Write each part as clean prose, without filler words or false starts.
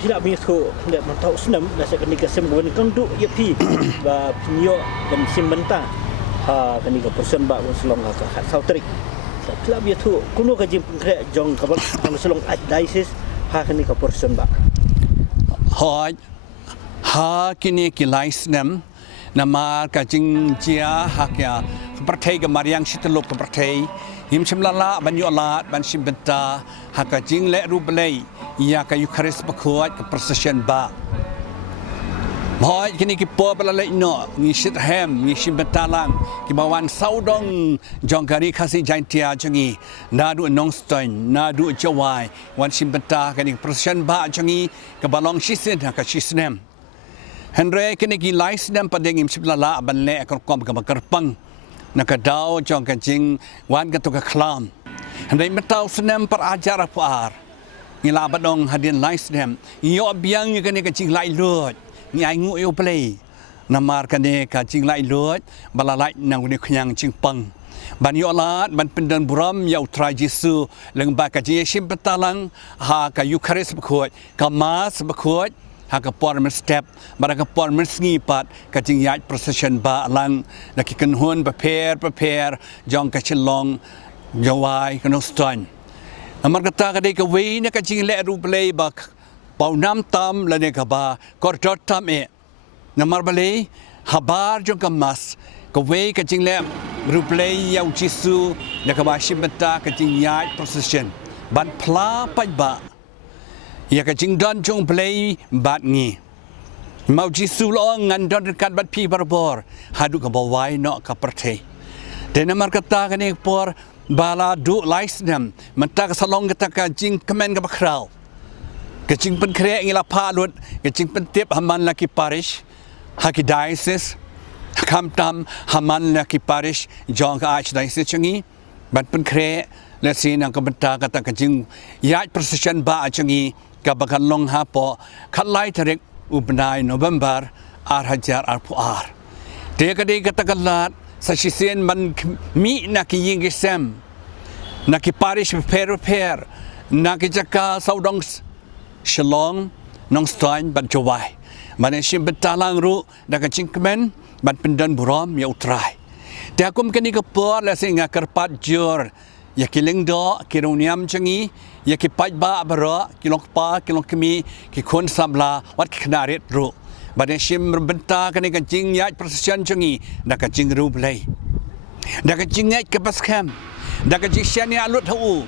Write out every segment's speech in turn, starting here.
tidak mengikut hendak mentau senam dasar kenika semguen kangdu ya pi ba pinyo dan simbenta kenika person ba selong ka tarik tidak biatu kuno ka jim pengkrek jong ka selong diocese kenika person ba ha kini ki license nama ka jing jia hakya pertai ke mariang siteluk ke pertai him chimlala ban yolat ban simbenta haka jing le rublei ia ka Eucharis bakuat ke Proseshon Bah Mohoi kini ki po balalai no ngi sit hem ngi simbetalang ki bawan saudong jongkari kasi jantia jangi nadu nongstoin nadu jawai wan simbeta kini Proseshon Bah jangi ke balong sisin haka sisnem Henry kini ki license padeng im siblala ban le akor kom ka makarpang nakadaw jong ka jing wan ka to ka klam Henry metau senem per ajar par ngila badong hadin license yo biang ni kini ka jing lai lut ni ai ngu yo play namar kani ka jing lai lut balalai nang ni khyang jing pang ban yo lat ban pendan buram yo try jisu leng ba ka jing sim petalang ha ka Eucharis bakhot ka mas bakhot haka por mer step baraka por mer sngipat ka jing yat Proseshon Bah lang nakikan hun prepare jong ka chilong jawai ka no ston amar kata ka dei ka wei na ka jing le ru play bak pau nam tam la ne ka ba kor dot tam e namar balei habar jong ka mas ka wei ka jing le ru play yau jisu na ka ba shimta ka jing yat Proseshon ban pla pa ba ya ka jing don jong play bat ngi mau jisu lo ngan don kat bat pi barbor hadu ka bawai no ka perthei de namar kata ka ni por bala du license menta ka salong kata ka jing kemen ka bakrau ka jing pen krek ngila pa lut ka jing pen tip haman laki parish haki diocese kam tam haman laki parish jong ka archdiocese changi ban pen krek le sin ang ka benta kata ka jing yat Proseshon Bah changi ka bakan long hapo khalai tarik ubnai November hajar puar de ka de kata kalat sa sisen man mi na ki yingisem na ki parish prepare na ki jaka saudong shalong nong stein ban jawai man sim betalang ru da ka jingkmen ban pendan buram ya utrai te akum kani ka por la singa karpat jur ya kiling do kiruniam changi ya ki pai ba bara kilok pa kilok kemi ki khon samla wat khnaret ru ban sim benta kani ka jing yat Proseshon changi da ka jing ru play da ka jing yat ka paskam da ka jing shani alut hu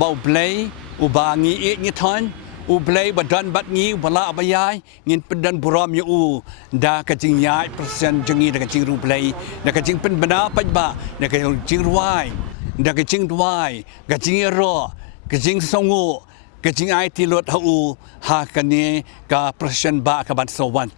bau play ubangi e ni thon u play badan bat ngi bala abayai ngin pendan buram yu da ka jing yat Proseshon changi da ka jing ru play da ka jing pen bana pai ba da ka jing ruai da ka jing duai ka jing ro ka jing songu ka jing ai ti lot hu ha ka ni ka Proseshon Bah ka ban so wan